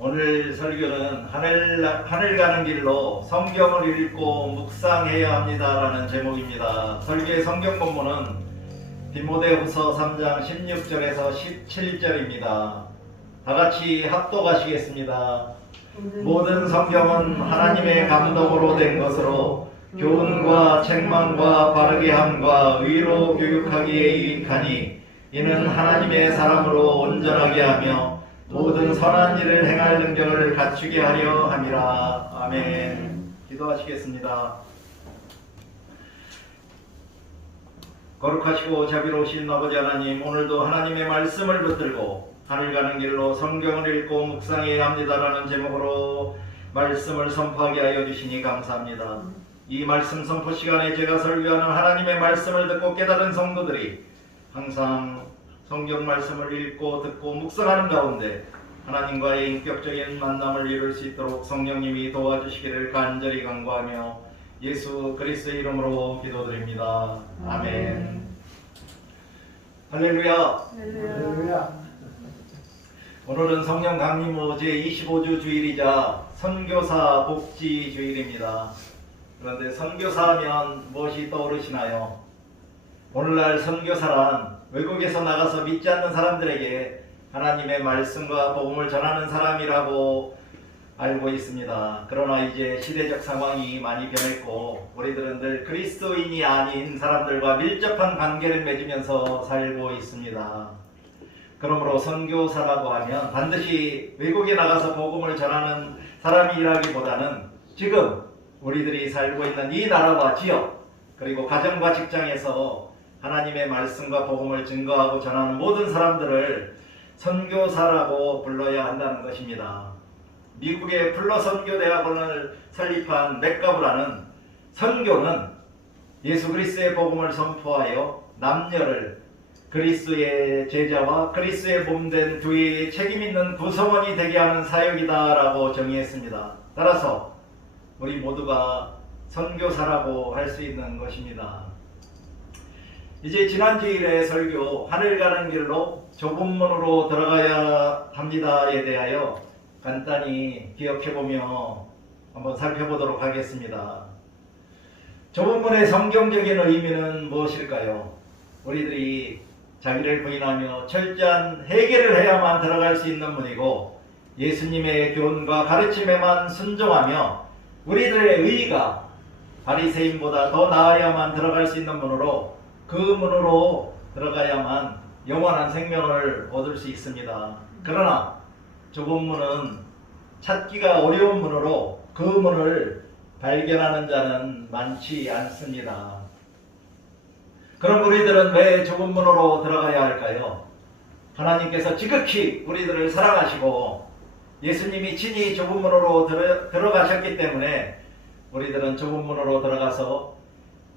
오늘 설교는 하늘 가는 길로 성경을 읽고 묵상해야 합니다라는 제목입니다. 설교의 성경 본문은 디모데후서 3장 16절에서 17절입니다. 다같이 합독하시겠습니다. 모든 성경은 하나님의 감독으로 된 것으로 교훈과 책망과 바르게 함과 의로 교육하기에 유익하니 이는 하나님의 사람으로 온전하게 하며 모든 선한 일을 행할 능력을 갖추게 하려 함이라. 아멘. 기도하시겠습니다. 거룩하시고 자비로우신 아버지 하나님, 오늘도 하나님의 말씀을 붙들고 하늘 가는 길로 성경을 읽고 묵상해야 합니다라는 제목으로 말씀을 선포하게 하여 주시니 감사합니다. 이 말씀 선포 시간에 제가 설교하는 하나님의 말씀을 듣고 깨달은 성도들이 항상 성경 말씀을 읽고 듣고 묵상하는 가운데 하나님과의 인격적인 만남을 이룰 수 있도록 성령님이 도와주시기를 간절히 간구하며 예수 그리스도의 이름으로 기도드립니다. 아멘. 할렐루야. 할렐루야. 오늘은 성령 강림후 제25주 주일이자 선교사 복지 주일입니다. 그런데 선교사 하면 무엇이 떠오르시나요? 오늘날 선교사란 외국에서 나가서 믿지 않는 사람들에게 하나님의 말씀과 복음을 전하는 사람이라고 알고 있습니다. 그러나 이제 시대적 상황이 많이 변했고 우리들은 늘 그리스도인이 아닌 사람들과 밀접한 관계를 맺으면서 살고 있습니다. 그러므로 선교사라고 하면 반드시 외국에 나가서 복음을 전하는 사람이라기보다는 지금 우리들이 살고 있는 이 나라와 지역 그리고 가정과 직장에서 하나님의 말씀과 복음을 증거하고 전하는 모든 사람들을 선교사라고 불러야 한다는 것입니다. 미국의 플러 선교대학원을 설립한 맥가브라는 선교는 예수 그리스도의 복음을 선포하여 남녀를 그리스도의 제자와 그리스도의 몸된 교회의 책임있는 구성원이 되게 하는 사역이다라고 정의했습니다. 따라서 우리 모두가 선교사라고 할 수 있는 것입니다. 이제 지난 주일의 설교 하늘 가는 길로 좁은 문으로 들어가야 합니다에 대하여 간단히 기억해보며 한번 살펴보도록 하겠습니다. 좁은 문의 성경적인 의미는 무엇일까요? 우리들이 자기를 부인하며 철저한 회개를 해야만 들어갈 수 있는 문이고 예수님의 교훈과 가르침에만 순종하며 우리들의 의의가 바리새인보다 더 나아야만 들어갈 수 있는 문으로 그 문으로 들어가야만 영원한 생명을 얻을 수 있습니다. 그러나 좁은 문은 찾기가 어려운 문으로 그 문을 발견하는 자는 많지 않습니다. 그럼 우리들은 왜 좁은 문으로 들어가야 할까요? 하나님께서 지극히 우리들을 사랑하시고 예수님이 친히 좁은 문으로 들어가셨기 때문에 우리들은 좁은 문으로 들어가서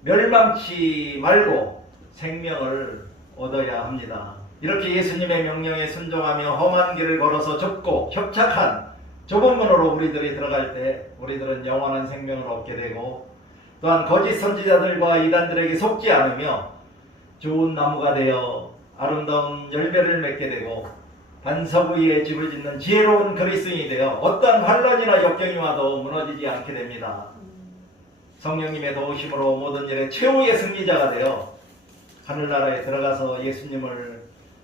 멸망치 말고 생명을 얻어야 합니다. 이렇게 예수님의 명령에 순종하며 험한 길을 걸어서 좁고 협착한 좁은 문으로 우리들이 들어갈 때 우리들은 영원한 생명을 얻게 되고 또한 거짓 선지자들과 이단들에게 속지 않으며 좋은 나무가 되어 아름다운 열매를 맺게 되고 반석 위에 집을 짓는 지혜로운 그리스도인이 되어 어떠한 환난이나 역경이 와도 무너지지 않게 됩니다. 성령님의 도우심으로 모든 일에 최후의 승리자가 되어 하늘나라에 들어가서 예수님을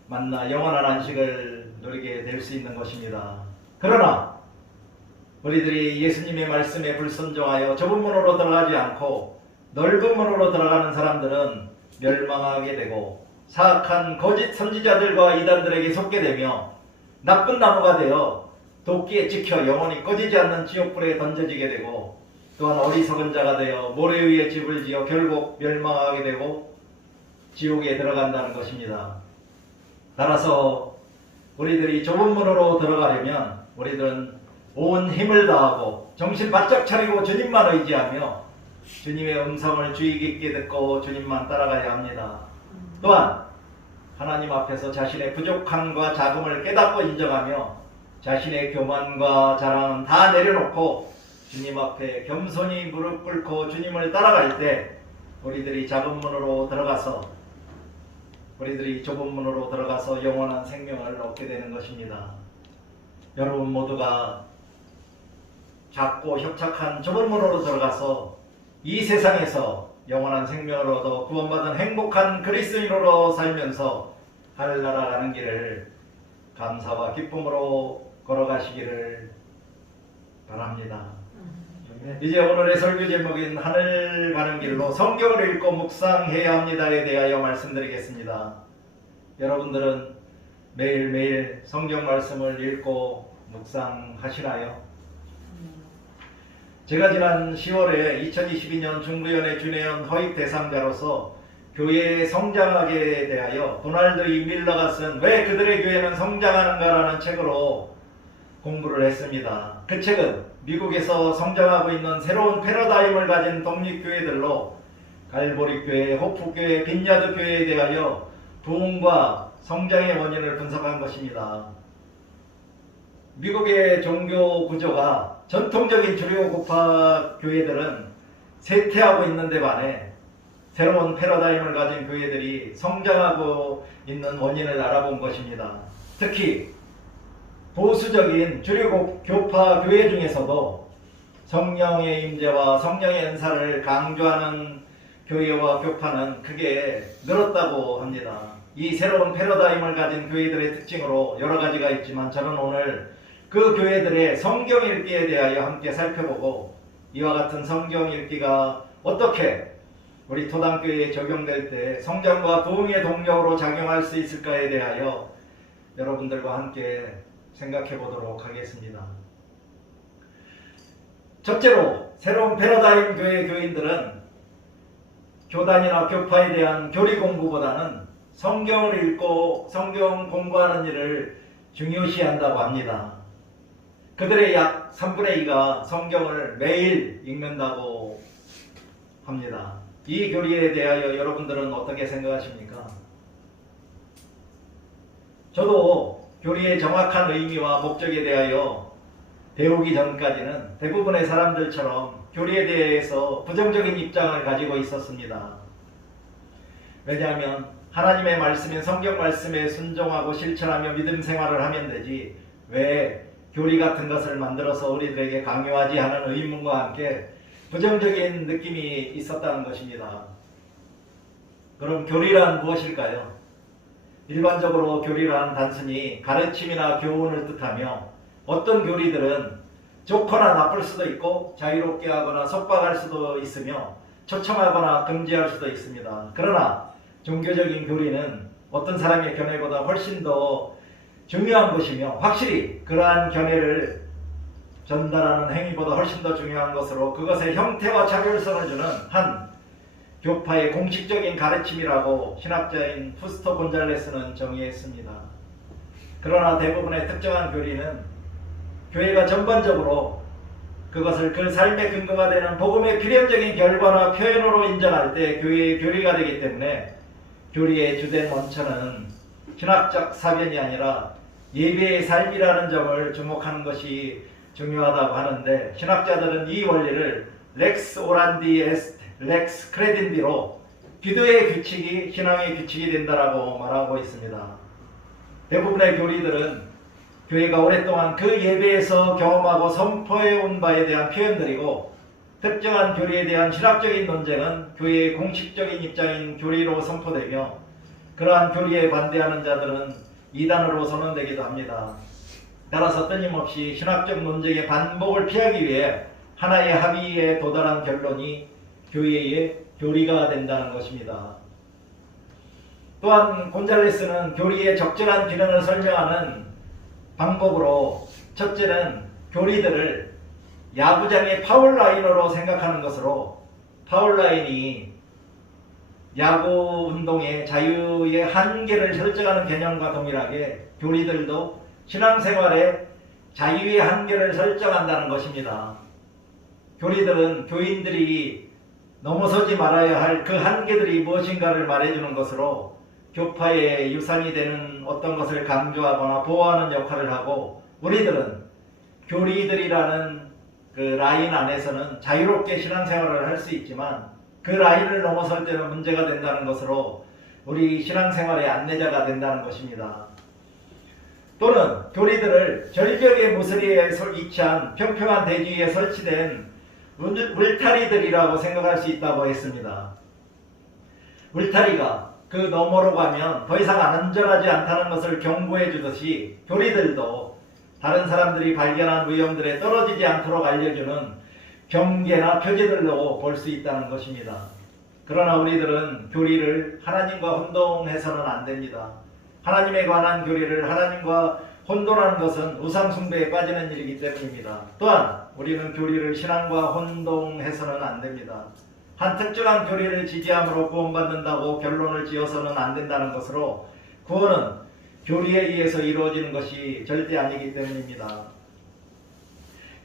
만나 영원한 안식을 누리게 될 수 있는 것입니다. 그러나 우리들이 예수님의 말씀에 불순종하여 좁은 문으로 들어가지 않고 넓은 문으로 들어가는 사람들은 멸망하게 되고 사악한 거짓 선지자들과 이단들에게 속게 되며 나쁜 나무가 되어 도끼에 찍혀 영원히 꺼지지 않는 지옥불에 던져지게 되고 또한 어리석은 자가 되어 모래 위에 집을 지어 결국 멸망하게 되고 지옥에 들어간다는 것입니다. 따라서 우리들이 좁은 문으로 들어가려면 우리들은 온 힘을 다하고 정신 바짝 차리고 주님만 의지하며 주님의 음성을 주의 깊게 듣고 주님만 따라가야 합니다. 또한 하나님 앞에서 자신의 부족함과 자금을 깨닫고 인정하며 자신의 교만과 자랑은 다 내려놓고 주님 앞에 겸손히 무릎 꿇고 주님을 따라갈 때 우리들이 작은 문으로 들어가서 우리들이 좁은 문으로 들어가서 영원한 생명을 얻게 되는 것입니다. 여러분 모두가 작고 협착한 좁은 문으로 들어가서 이 세상에서 영원한 생명을 얻어 구원받은 행복한 그리스도인으로 살면서 하늘나라 가는 길을 감사와 기쁨으로 걸어가시기를 바랍니다. 이제 오늘의 설교 제목인 하늘 가는 길로 성경을 읽고 묵상해야 합니다에 대하여 말씀드리겠습니다. 여러분들은 매일매일 성경 말씀을 읽고 묵상하시나요? 제가 지난 10월에 2022년 중부연회 준회원 허입 대상자로서 교회의 성장하게 대하여 도널드 E. 밀러가 쓴 왜 그들의 교회는 성장하는가라는 책으로 공부를 했습니다. 그 책은 미국에서 성장하고 있는 새로운 패러다임을 가진 독립교회들로 갈보리교회, 호프교회, 빈야드교회에 대하여 부흥과 성장의 원인을 분석한 것입니다. 미국의 종교 구조가 전통적인 주류 고파 교회들은 쇠퇴하고 있는데 반해 새로운 패러다임을 가진 교회들이 성장하고 있는 원인을 알아본 것입니다. 특히 보수적인 주류 교파 교회 중에서도 성령의 임재와 성령의 은사를 강조하는 교회와 교파는 크게 늘었다고 합니다. 이 새로운 패러다임을 가진 교회들의 특징으로 여러 가지가 있지만 저는 오늘 그 교회들의 성경 읽기에 대하여 함께 살펴보고 이와 같은 성경 읽기가 어떻게 우리 토당교회에 적용될 때 성장과 부흥의 동력으로 작용할 수 있을까에 대하여 여러분들과 함께 생각해 보도록 하겠습니다. 첫째로 새로운 패러다임 교회 교인들은 교단이나 교파에 대한 교리 공부보다는 성경을 읽고 성경 공부하는 일을 중요시한다고 합니다. 그들의 약 3분의 2가 성경을 매일 읽는다고 합니다. 이 교리에 대하여 여러분들은 어떻게 생각하십니까? 저도 교리의 정확한 의미와 목적에 대하여 배우기 전까지는 대부분의 사람들처럼 교리에 대해서 부정적인 입장을 가지고 있었습니다. 왜냐하면 하나님의 말씀인 성경 말씀에 순종하고 실천하며 믿음 생활을 하면 되지 왜 교리 같은 것을 만들어서 우리들에게 강요하지 하는 의문과 함께 부정적인 느낌이 있었다는 것입니다. 그럼 교리란 무엇일까요? 일반적으로 교리란 단순히 가르침이나 교훈을 뜻하며 어떤 교리들은 좋거나 나쁠 수도 있고 자유롭게 하거나 속박할 수도 있으며 초청하거나 금지할 수도 있습니다. 그러나 종교적인 교리는 어떤 사람의 견해보다 훨씬 더 중요한 것이며 확실히 그러한 견해를 전달하는 행위보다 훨씬 더 중요한 것으로 그것의 형태와 차별성을 주는 한 교파의 공식적인 가르침이라고 신학자인 후스토 곤잘레스는 정의했습니다. 그러나 대부분의 특정한 교리는 교회가 전반적으로 그것을 그 삶의 근거가 되는 복음의 필연적인 결과나 표현으로 인정할 때 교회의 교리가 되기 때문에 교리의 주된 원천은 신학적 사변이 아니라 예배의 삶이라는 점을 주목하는 것이 중요하다고 하는데 신학자들은 이 원리를 렉스 오란디 에스테 렉스 크레딘디로 기도의 규칙이 신앙의 규칙이 된다라고 말하고 있습니다. 대부분의 교리들은 교회가 오랫동안 그 예배에서 경험하고 선포해온 바에 대한 표현들이고 특정한 교리에 대한 신학적인 논쟁은 교회의 공식적인 입장인 교리로 선포되며 그러한 교리에 반대하는 자들은 이단으로 선언되기도 합니다. 따라서 끊임없이 신학적 논쟁의 반복을 피하기 위해 하나의 합의에 도달한 결론이 교회의 교리가 된다는 것입니다. 또한 곤잘레스는 교리의 적절한 기능을 설명하는 방법으로 첫째는 교리들을 야구장의 파울라인으로 생각하는 것으로 파울라인이 야구 운동의 자유의 한계를 설정하는 개념과 동일하게 교리들도 신앙생활의 자유의 한계를 설정한다는 것입니다. 교리들은 교인들이 넘어서지 말아야 할 그 한계들이 무엇인가를 말해주는 것으로 교파의 유산이 되는 어떤 것을 강조하거나 보호하는 역할을 하고 우리들은 교리들이라는 그 라인 안에서는 자유롭게 신앙생활을 할 수 있지만 그 라인을 넘어설 때는 문제가 된다는 것으로 우리 신앙생활의 안내자가 된다는 것입니다. 또는 교리들을 절벽의 모서리에 위치한 평평한 대지 위에 설치된 울타리들이라고 생각할 수 있다고 했습니다. 울타리가 그 너머로 가면 더 이상 안전하지 않다는 것을 경고해 주듯이 교리들도 다른 사람들이 발견한 위험들에 떨어지지 않도록 알려주는 경계나 표지들로 볼 수 있다는 것입니다. 그러나 우리들은 교리를 하나님과 혼동해서는 안 됩니다. 하나님에 관한 교리를 하나님과 혼돈하는 것은 우상숭배에 빠지는 일이기 때문입니다. 또한 우리는 교리를 신앙과 혼동해서는 안 됩니다. 한 특정한 교리를 지지함으로 구원받는다고 결론을 지어서는 안 된다는 것으로 구원은 교리에 의해서 이루어지는 것이 절대 아니기 때문입니다.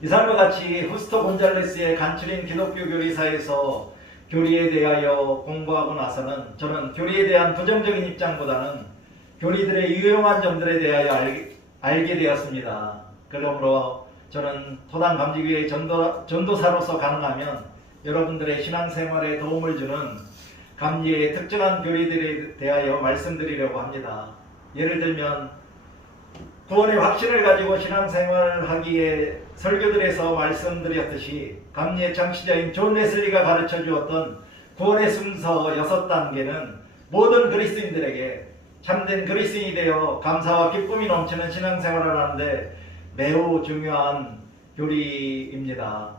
이상과 같이 후스토 곤잘레스의 간추린 기독교 교리사에서 교리에 대하여 공부하고 나서는 저는 교리에 대한 부정적인 입장보다는 교리들의 유용한 점들에 대하여 알게 되었습니다. 그러므로 저는 토단 감지교회 전도사로서 가능하면 여러분들의 신앙생활에 도움을 주는 감리의 특정한 교리들에 대하여 말씀드리려고 합니다. 예를 들면 구원의 확신을 가지고 신앙생활을 하기에 설교들에서 말씀드렸듯이 감리의 창시자인 존 웨슬리가 가르쳐 주었던 구원의 순서 6단계는 모든 그리스도인들에게 참된 그리스도인이 되어 감사와 기쁨이 넘치는 신앙생활을 하는데 매우 중요한 교리입니다.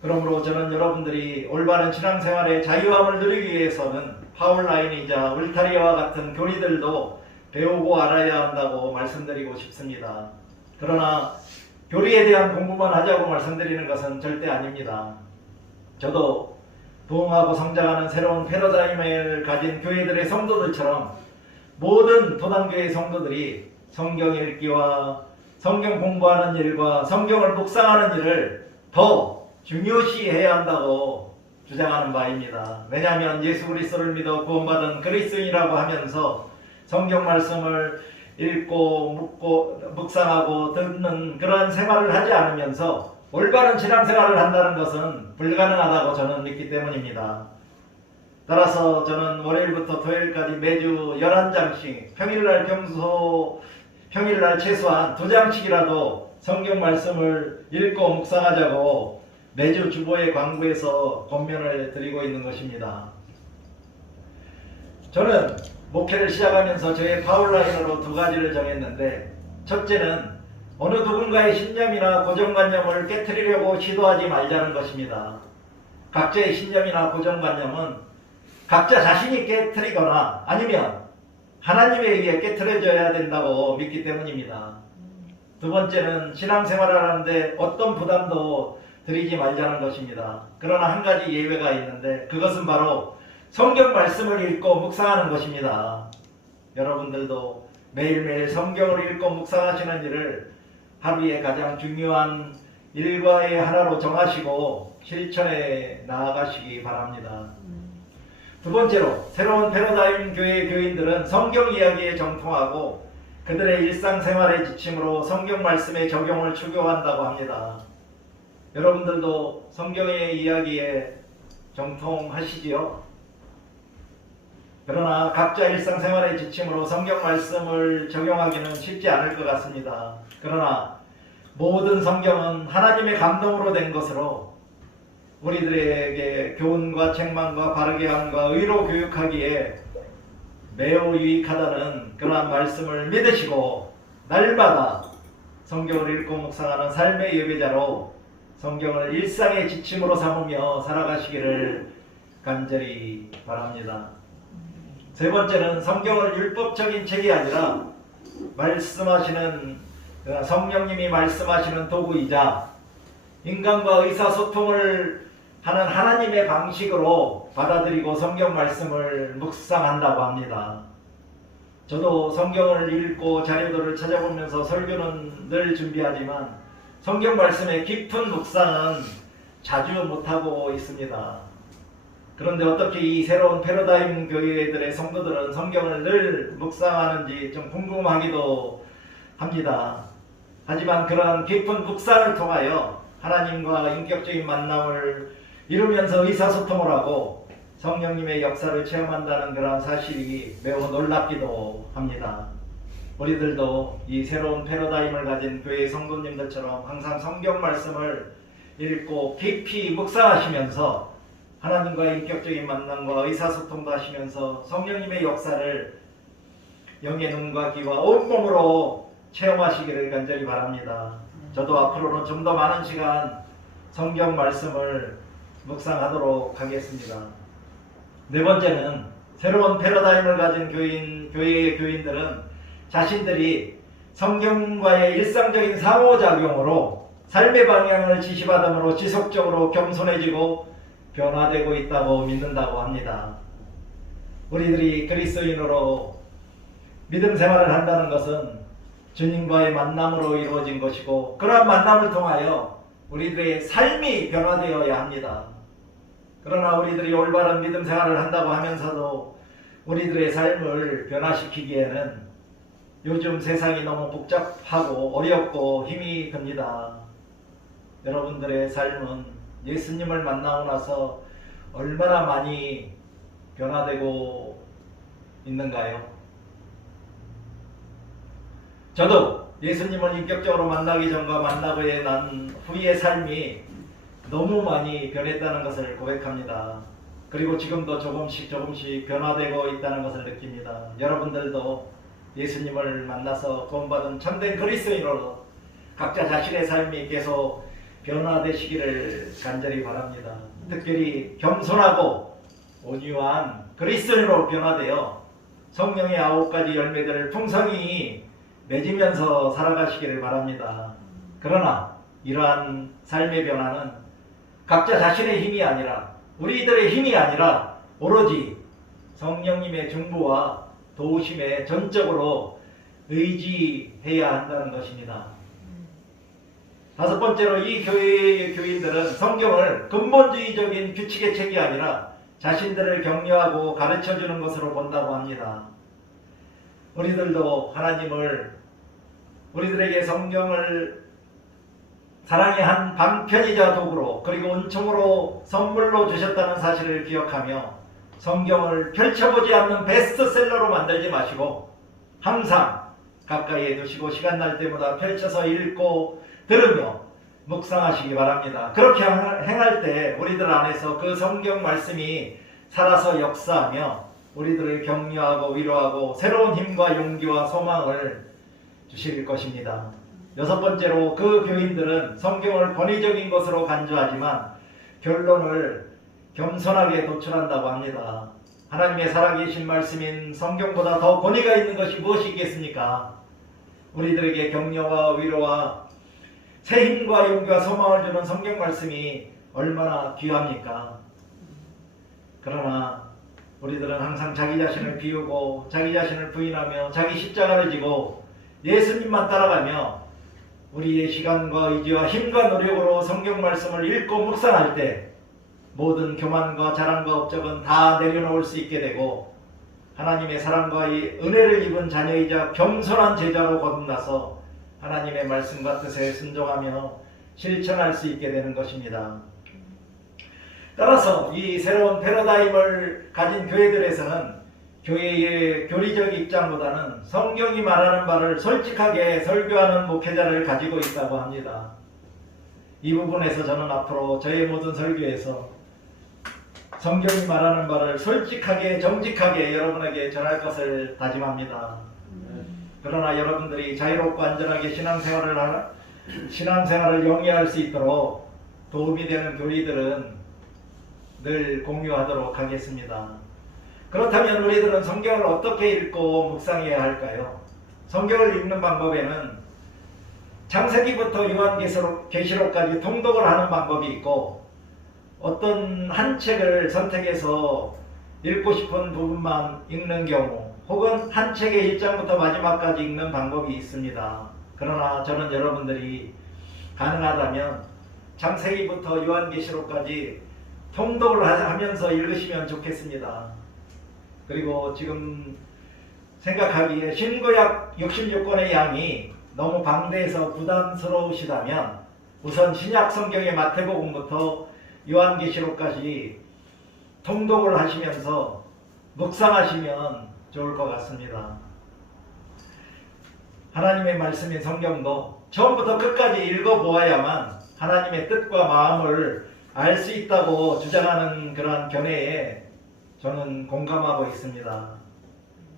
그러므로 저는 여러분들이 올바른 신앙생활의 자유함을 누리기 위해서는 파울라인이자 울타리와 같은 교리들도 배우고 알아야 한다고 말씀드리고 싶습니다. 그러나 교리에 대한 공부만 하자고 말씀드리는 것은 절대 아닙니다. 저도 부흥하고 성장하는 새로운 패러다임을 가진 교회들의 성도들처럼 모든 토단교회 성도들이 성경 읽기와 성경 공부하는 일과 성경을 묵상하는 일을 더 중요시해야 한다고 주장하는 바입니다. 왜냐하면 예수 그리스도를 믿어 구원받은 그리스도인이라고 하면서 성경 말씀을 읽고 묵상하고 듣는 그런 생활을 하지 않으면서 올바른 신앙생활을 한다는 것은 불가능하다고 저는 믿기 때문입니다. 따라서 저는 월요일부터 토요일까지 매주 11장씩 평일날 최소한 2장씩이라도 성경 말씀을 읽고 묵상하자고 매주 주보의 광고에서 권면을 드리고 있는 것입니다. 저는 목회를 시작하면서 저의 파울라인으로 2가지를 정했는데, 첫째는 어느 누군가의 신념이나 고정관념을 깨트리려고 시도하지 말자는 것입니다. 각자의 신념이나 고정관념은 각자 자신이 깨트리거나 아니면 하나님에 의해 깨트려져야 된다고 믿기 때문입니다. 두 번째는 신앙생활을 하는데 어떤 부담도 드리지 말자는 것입니다. 그러나 한 가지 예외가 있는데 그것은 바로 성경 말씀을 읽고 묵상하는 것입니다. 여러분들도 매일매일 성경을 읽고 묵상하시는 일을 하루의 가장 중요한 일과의 하나로 정하시고 실천해 나아가시기 바랍니다. 두 번째로, 새로운 패러다임 교회 교인들은 성경 이야기에 정통하고 그들의 일상생활의 지침으로 성경 말씀의 적용을 추구한다고 합니다. 여러분들도 성경의 이야기에 정통하시지요? 그러나 각자 일상생활의 지침으로 성경 말씀을 적용하기는 쉽지 않을 것 같습니다. 그러나 모든 성경은 하나님의 감동으로 된 것으로 우리들에게 교훈과 책망과 바르게 함과 의로 교육하기에 매우 유익하다는 그러한 말씀을 믿으시고 날마다 성경을 읽고 묵상하는 삶의 예배자로 성경을 일상의 지침으로 삼으며 살아가시기를 간절히 바랍니다. 세 번째는 성경을 율법적인 책이 아니라 성령님이 말씀하시는 도구이자 인간과 의사소통을 하는 하나님의 방식으로 받아들이고 성경 말씀을 묵상한다고 합니다. 저도 성경을 읽고 자료들을 찾아보면서 설교는 늘 준비하지만 성경 말씀의 깊은 묵상은 자주 못하고 있습니다. 그런데 어떻게 이 새로운 패러다임 교회들의 성도들은 성경을 늘 묵상하는지 좀 궁금하기도 합니다. 하지만 그런 깊은 묵상을 통하여 하나님과 인격적인 만남을 이루면서 의사소통을 하고 성령님의 역사를 체험한다는 그런 사실이 매우 놀랍기도 합니다. 우리들도 이 새로운 패러다임을 가진 교회 성도님들처럼 항상 성경 말씀을 읽고 깊이 묵상하시면서 하나님과의 인격적인 만남과 의사소통도 하시면서 성령님의 역사를 영의 눈과 귀와 온몸으로 체험하시기를 간절히 바랍니다. 저도 앞으로는 좀 더 많은 시간 성경 말씀을 묵상하도록 하겠습니다. 네 번째는 새로운 패러다임을 가진 교회의 교인들은 자신들이 성경과의 일상적인 상호작용으로 삶의 방향을 지시받음으로 지속적으로 겸손해지고 변화되고 있다고 믿는다고 합니다. 우리들이 그리스도인으로 믿음 생활을 한다는 것은 주님과의 만남으로 이루어진 것이고, 그러한 만남을 통하여 우리들의 삶이 변화되어야 합니다. 그러나 우리들이 올바른 믿음 생활을 한다고 하면서도 우리들의 삶을 변화시키기에는 요즘 세상이 너무 복잡하고 어렵고 힘이 듭니다. 여러분들의 삶은 예수님을 만나고 나서 얼마나 많이 변화되고 있는가요? 저도 예수님을 인격적으로 만나기 전과 만나고 난 후의 삶이 너무 많이 변했다는 것을 고백합니다. 그리고 지금도 조금씩 변화되고 있다는 것을 느낍니다. 여러분들도 예수님을 만나서 구원받은 참된 그리스도인으로 각자 자신의 삶이 계속 변화되시기를 간절히 바랍니다. 특별히 겸손하고 온유한 그리스도인으로 변화되어 성령의 9가지 열매들을 풍성히 맺으면서 살아가시기를 바랍니다. 그러나 이러한 삶의 변화는 각자 자신의 힘이 아니라, 우리들의 힘이 아니라 오로지 성령님의 중보와 도우심에 전적으로 의지해야 한다는 것입니다. 다섯 번째로 이 교회의 교인들은 성경을 근본주의적인 규칙의 책이 아니라 자신들을 격려하고 가르쳐주는 것으로 본다고 합니다. 우리들도 하나님을 우리들에게 성경을 사랑의 한 방편이자 도구로, 그리고 은총으로 선물로 주셨다는 사실을 기억하며 성경을 펼쳐보지 않는 베스트셀러로 만들지 마시고 항상 가까이에 두시고 시간 날 때마다 펼쳐서 읽고 들으며 묵상하시기 바랍니다. 그렇게 행할 때 우리들 안에서 그 성경 말씀이 살아서 역사하며 우리들을 격려하고 위로하고 새로운 힘과 용기와 소망을 주실 것입니다. 여섯 번째로 그 교인들은 성경을 권위적인 것으로 간주하지만 결론을 겸손하게 도출한다고 합니다. 하나님의 살아계신 말씀인 성경보다 더 권위가 있는 것이 무엇이 있겠습니까? 우리들에게 격려와 위로와 새 힘과 용기와 소망을 주는 성경 말씀이 얼마나 귀합니까? 그러나 우리들은 항상 자기 자신을 비우고 자기 자신을 부인하며 자기 십자가를 지고 예수님만 따라가며 우리의 시간과 의지와 힘과 노력으로 성경 말씀을 읽고 묵상할 때 모든 교만과 자랑과 업적은 다 내려놓을 수 있게 되고 하나님의 사랑과 은혜를 입은 자녀이자 겸손한 제자로 거듭나서 하나님의 말씀과 뜻에 순종하며 실천할 수 있게 되는 것입니다. 따라서 이 새로운 패러다임을 가진 교회들에서는 교회의 교리적 입장보다는 성경이 말하는 바를 솔직하게 설교하는 목회자를 가지고 있다고 합니다. 이 부분에서 저는 앞으로 저의 모든 설교에서 성경이 말하는 바를 솔직하게 정직하게 여러분에게 전할 것을 다짐합니다. 그러나 여러분들이 자유롭고 안전하게 신앙생활을 영위할 수 있도록 도움이 되는 교리들은 늘 공유하도록 하겠습니다. 그렇다면 우리들은 성경을 어떻게 읽고 묵상해야 할까요? 성경을 읽는 방법에는 창세기부터 요한계시록까지 통독을 하는 방법이 있고, 어떤 한 책을 선택해서 읽고 싶은 부분만 읽는 경우, 혹은 한 책의 1장부터 마지막까지 읽는 방법이 있습니다. 그러나 저는 여러분들이 가능하다면 창세기부터 요한계시록까지 통독을 하면서 읽으시면 좋겠습니다. 그리고 지금 생각하기에 신구약 66권의 양이 너무 방대해서 부담스러우시다면 우선 신약 성경의 마태복음부터 요한계시록까지 통독을 하시면서 묵상하시면 좋을 것 같습니다. 하나님의 말씀인 성경도 처음부터 끝까지 읽어보아야만 하나님의 뜻과 마음을 알 수 있다고 주장하는 그러한 견해에 저는 공감하고 있습니다.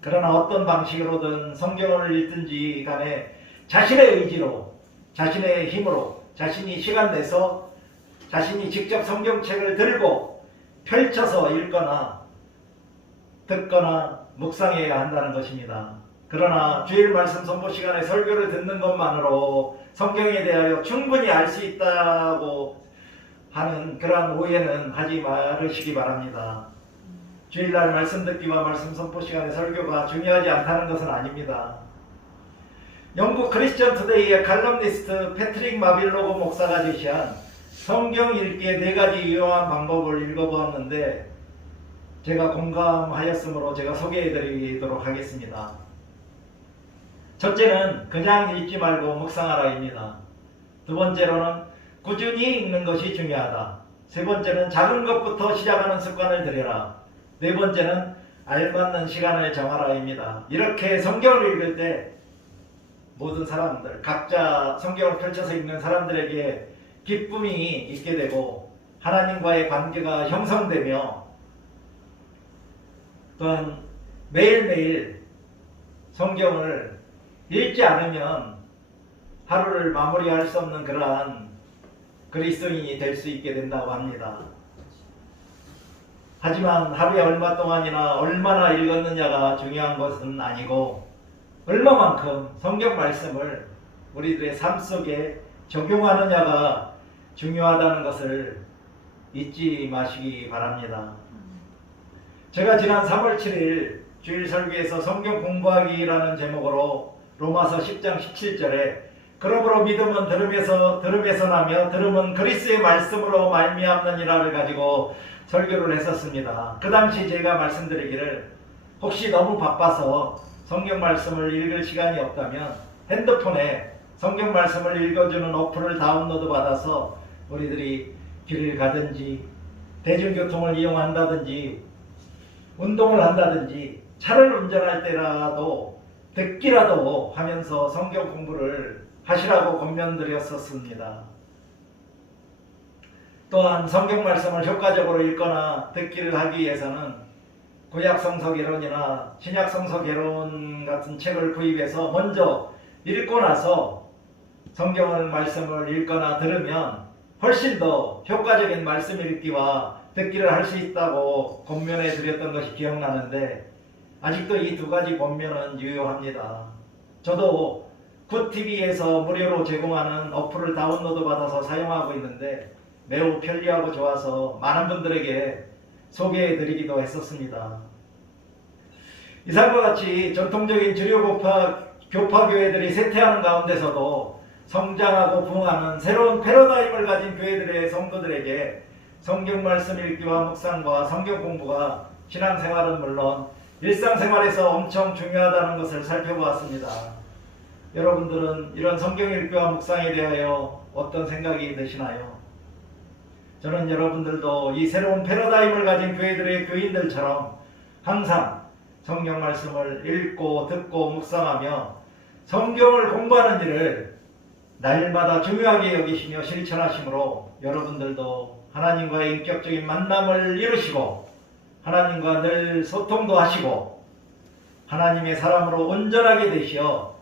그러나 어떤 방식으로든 성경을 읽든지 간에 자신의 의지로, 자신의 힘으로, 자신이 시간 내서 자신이 직접 성경책을 들고 펼쳐서 읽거나 듣거나 묵상해야 한다는 것입니다. 그러나 주일 말씀 선포 시간에 설교를 듣는 것만으로 성경에 대하여 충분히 알 수 있다고 하는 그러한 오해는 하지 말으시기 바랍니다. 주일날 말씀 듣기와 말씀 선포 시간에 설교가 중요하지 않다는 것은 아닙니다. 영국 크리스천 투데이의 칼럼니스트 패트릭 마빌로고 목사가 제시한 성경 읽기의 4가지 유용한 방법을 읽어보았는데 제가 공감하였으므로 제가 소개해드리도록 하겠습니다. 첫째는 그냥 읽지 말고 묵상하라입니다. 두 번째로는 꾸준히 읽는 것이 중요하다. 세 번째는 작은 것부터 시작하는 습관을 들여라. 네 번째는 알맞는 시간을 정하라입니다. 이렇게 성경을 읽을 때 모든 사람들, 각자 성경을 펼쳐서 읽는 사람들에게 기쁨이 있게 되고 하나님과의 관계가 형성되며 또한 매일매일 성경을 읽지 않으면 하루를 마무리할 수 없는 그러한 그리스도인이 될 수 있게 된다고 합니다. 하지만 하루에 얼마 동안이나 얼마나 읽었느냐가 중요한 것은 아니고 얼마만큼 성경 말씀을 우리들의 삶 속에 적용하느냐가 중요하다는 것을 잊지 마시기 바랍니다. 제가 지난 3월 7일 주일 설교에서 성경 공부하기라는 제목으로 로마서 10장 17절에 그러므로 믿음은 들음에서 나며 들음은 그리스도의 말씀으로 말미암느니라를 가지고 설교를 했었습니다. 그 당시 제가 말씀드리기를 혹시 너무 바빠서 성경 말씀을 읽을 시간이 없다면 핸드폰에 성경 말씀을 읽어주는 어플을 다운로드 받아서 우리들이 길을 가든지 대중교통을 이용한다든지 운동을 한다든지 차를 운전할 때라도 듣기라도 하면서 성경 공부를 하시라고 권면드렸었습니다. 또한 성경 말씀을 효과적으로 읽거나 듣기를 하기 위해서는 구약성서 개론이나 신약성서 개론 같은 책을 구입해서 먼저 읽고 나서 성경을 말씀을 읽거나 들으면 훨씬 더 효과적인 말씀 읽기와 듣기를 할 수 있다고 권면해 드렸던 것이 기억나는데 아직도 이 2가지 권면은 유효합니다. 저도 굿TV에서 무료로 제공하는 어플을 다운로드 받아서 사용하고 있는데 매우 편리하고 좋아서 많은 분들에게 소개해 드리기도 했었습니다. 이상과 같이 전통적인 주류 교파교회들이 쇠퇴하는 가운데서도 성장하고 부흥하는 새로운 패러다임을 가진 교회들의 성도들에게 성경 말씀 읽기와 묵상과 성경 공부가 신앙생활은 물론 일상생활에서 엄청 중요하다는 것을 살펴보았습니다. 여러분들은 이런 성경 읽기와 묵상에 대하여 어떤 생각이 드시나요? 저는 여러분들도 이 새로운 패러다임을 가진 교회들의 교인들처럼 항상 성경 말씀을 읽고 듣고 묵상하며 성경을 공부하는 일을 날마다 중요하게 여기시며 실천하시므로 여러분들도 하나님과의 인격적인 만남을 이루시고 하나님과 늘 소통도 하시고 하나님의 사람으로 온전하게 되시어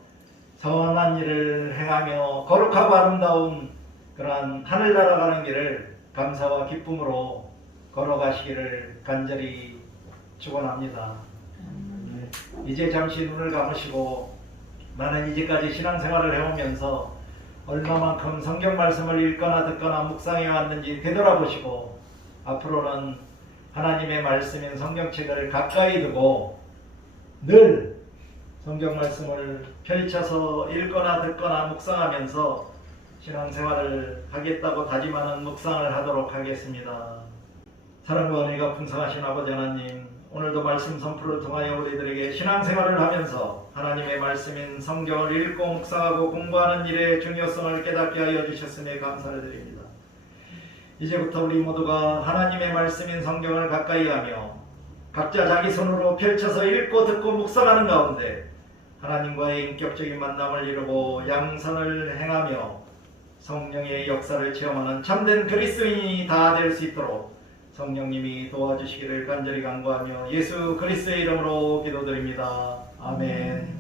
선한 일을 행하며 거룩하고 아름다운 그러한 하늘나라 가는 길을 감사와 기쁨으로 걸어가시기를 간절히 축원합니다. 이제 잠시 눈을 감으시고 나는 이제까지 신앙생활을 해오면서 얼마만큼 성경 말씀을 읽거나 듣거나 묵상해 왔는지 되돌아보시고 앞으로는 하나님의 말씀인 성경책을 가까이 두고 늘 성경 말씀을 펼쳐서 읽거나 듣거나 묵상하면서 신앙생활을 하겠다고 다짐하는 묵상을 하도록 하겠습니다. 사랑과 은혜가 풍성하신 아버지 하나님, 오늘도 말씀 선포를 통하여 우리들에게 신앙생활을 하면서 하나님의 말씀인 성경을 읽고 묵상하고 공부하는 일의 중요성을 깨닫게 하여 주셨음에 감사를 드립니다. 이제부터 우리 모두가 하나님의 말씀인 성경을 가까이 하며 각자 자기 손으로 펼쳐서 읽고 듣고 묵상하는 가운데 하나님과의 인격적인 만남을 이루고 양선을 행하며 성령의 역사를 체험하는 참된 그리스도인이 다 될 수 있도록 성령님이 도와주시기를 간절히 간구하며 예수 그리스도의 이름으로 기도드립니다. 아멘.